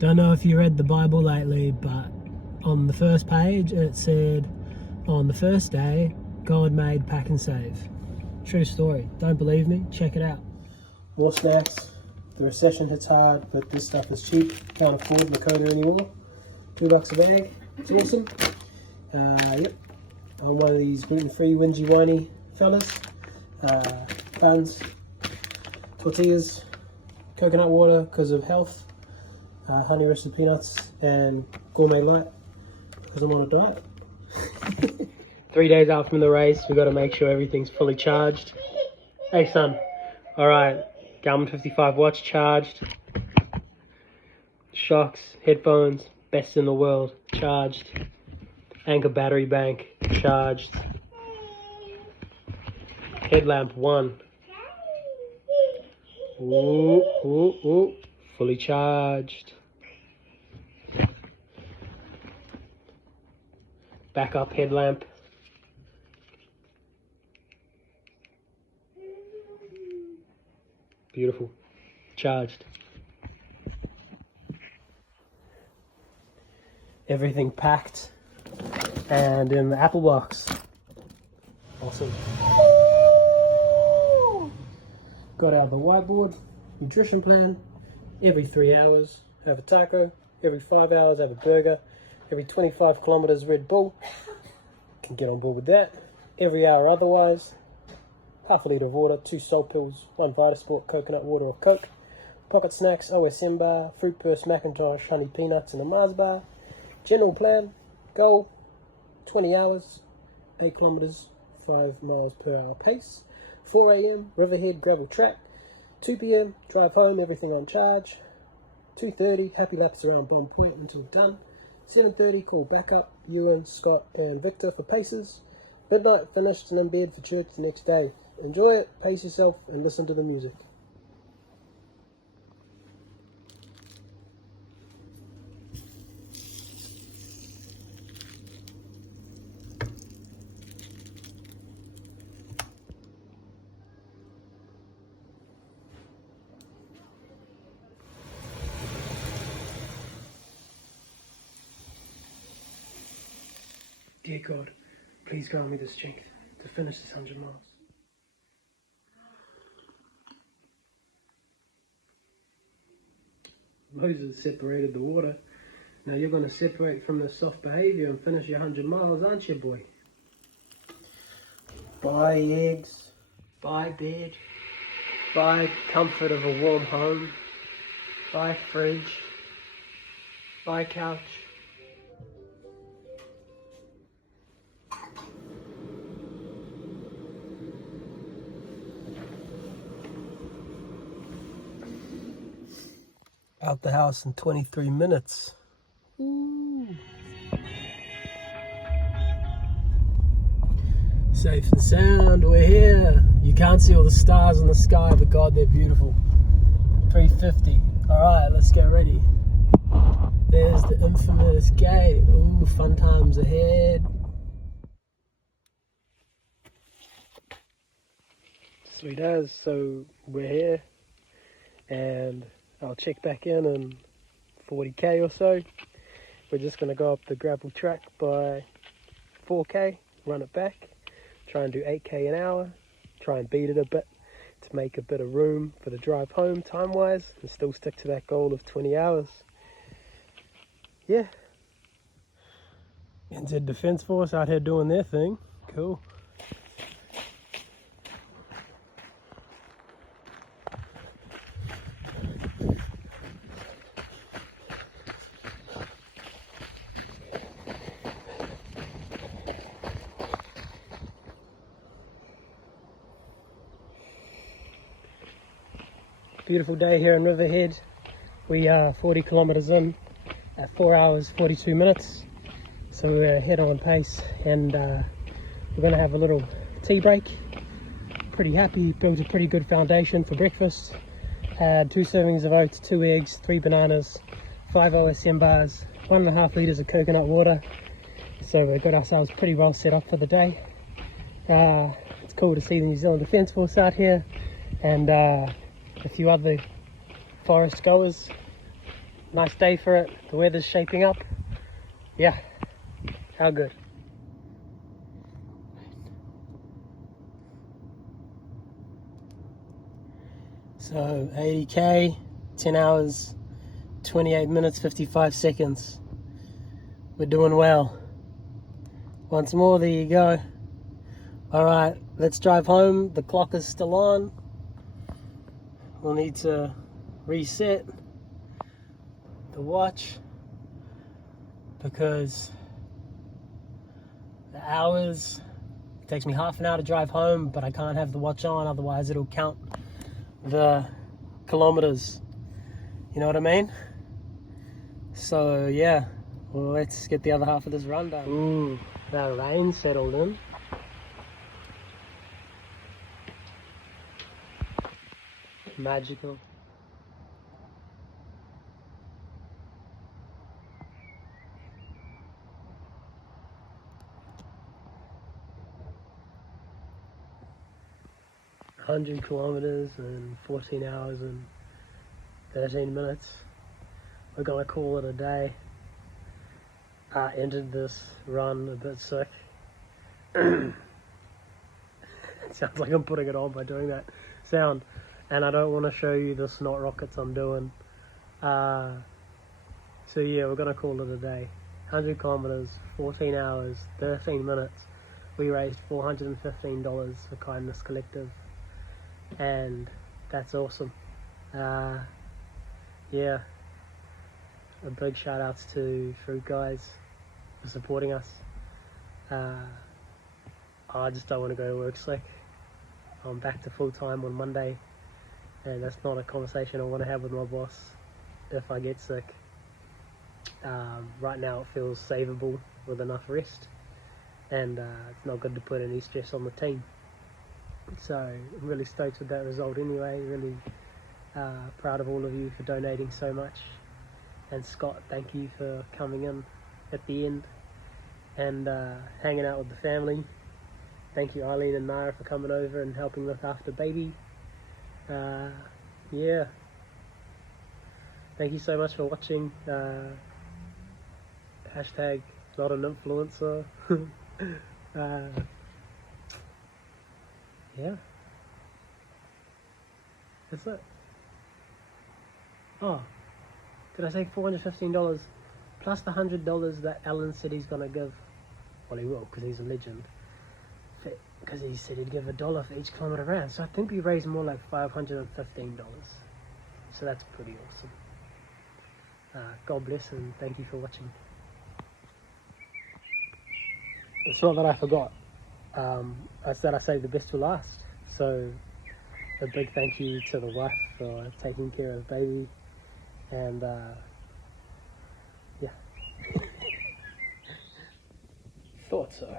Don't know if you read the Bible lately, but on the first page it said, on the first day, God made Pak'nSave. True story. Don't believe me? Check it out. More snacks. The recession hits hard, but this stuff is cheap. Can't afford Lakota anymore. $2 a bag. It's awesome. Yep. I'm one of these gluten-free, whingy, whiny fellas. Buns, tortillas, coconut water because of health, honey roasted peanuts, and gourmet light because I'm on a diet. 3 days out from the race, we've got to make sure everything's fully charged. Hey son, alright, Garmin 55 watch charged, shocks, headphones, best in the world, charged, Anchor battery bank, charged, headlamp 1. Ooh, fully charged. Backup headlamp. Beautiful. Charged. Everything packed and in the Apple box. Awesome. Got out the whiteboard, nutrition plan, every 3 hours have a taco, every 5 hours have a burger, every 25 kilometers Red Bull, can get on board with that, every hour otherwise, half a litre of water, 2 salt pills, 1 Vitasport, coconut water or Coke, pocket snacks, OSM bar, Fruit Burst Macintosh, honey peanuts and a Mars bar, general plan, goal, 20 hours, 8 kilometers, 5 miles per hour pace. 4 a.m, Riverhead gravel track. 2 p.m, drive home, everything on charge. 2:30, happy laps around Bomb Point until done. 7:30, call backup, Ewan, Scott and Victor for paces. Midnight, finished and in bed for church the next day. Enjoy it, pace yourself and listen to the music. Dear God, please grant me the strength to finish this 100 miles. Moses separated the water. Now you're going to separate from the soft behavior and finish your 100 miles, aren't you, boy? Buy eggs, buy bed, buy comfort of a warm home, buy fridge, buy couch. Out the house in 23 minutes. Ooh. Safe and sound, we're here. You can't see all the stars in the sky, but God, they're beautiful. 350. Alright, let's get ready. There's the infamous gate. Ooh, fun times ahead. Sweet as, so we're here. And I'll check back in 40k or so. We're just going to go up the gravel track by 4k, run it back, try and do 8k an hour, try and beat it a bit to make a bit of room for the drive home time wise and still stick to that goal of 20 hours. Yeah. NZ Defence Force out here doing their thing. Cool. Beautiful day here in Riverhead. We are 40 kilometers in at 4 hours 42 minutes, so we're ahead on pace, and we're going to have a little tea break. Pretty happy, built a pretty good foundation for breakfast. Had 2 servings of oats, 2 eggs, 3 bananas, 5 OSM bars, 1.5 litres of coconut water, so we got ourselves pretty well set up for the day. It's cool to see the New Zealand Defence Force out here, and a few other forest goers. Nice day for it. The weather's shaping up. Yeah, how good. So 80k, 10 hours, 28 minutes, 55 seconds. We're doing well. Once more, there you go. Alright, let's drive home. The clock is still on. We'll need to reset the watch because the hours, it takes me half an hour to drive home, but I can't have the watch on, otherwise it'll count the kilometers. You know what I mean? So yeah, well, let's get the other half of this run done. Ooh, that rain settled in. Magical. $100 kilometers in 14 hours and 13 minutes. We're gonna call it a day. I ended this run a bit sick. It sounds like I'm putting it on by doing that sound, and I don't want to show you the snot rockets I'm doing. So yeah, we're gonna call it a day. 100 kilometers, 14 hours, 13 minutes. We raised $415 for Kindness Collective, and that's awesome. Yeah, a big shout outs to Fruit Guys for supporting us. I just don't want to go to work sick. I'm back to full time on Monday, and that's not a conversation I want to have with my boss if I get sick. Right now it feels savable with enough rest, and it's not good to put any stress on the team. So I'm really stoked with that result anyway. Really proud of all of you for donating so much, and Scott, thank you for coming in at the end and hanging out with the family. Thank you Eileen and Nara for coming over and helping look after baby. Yeah, thank you so much for watching. Hashtag not an influencer. Yeah, that's it. Oh, did I say $415 plus the $100 that Alan said he's gonna give? Well, he will, because he's a legend. Because he said he'd give $1 for each kilometer ran. So I think we raised more like $515. So that's pretty awesome. God bless and thank you for watching. It's not that I forgot. I said I saved the best to last. So a big thank you to the wife for taking care of the baby. And yeah. Thought so.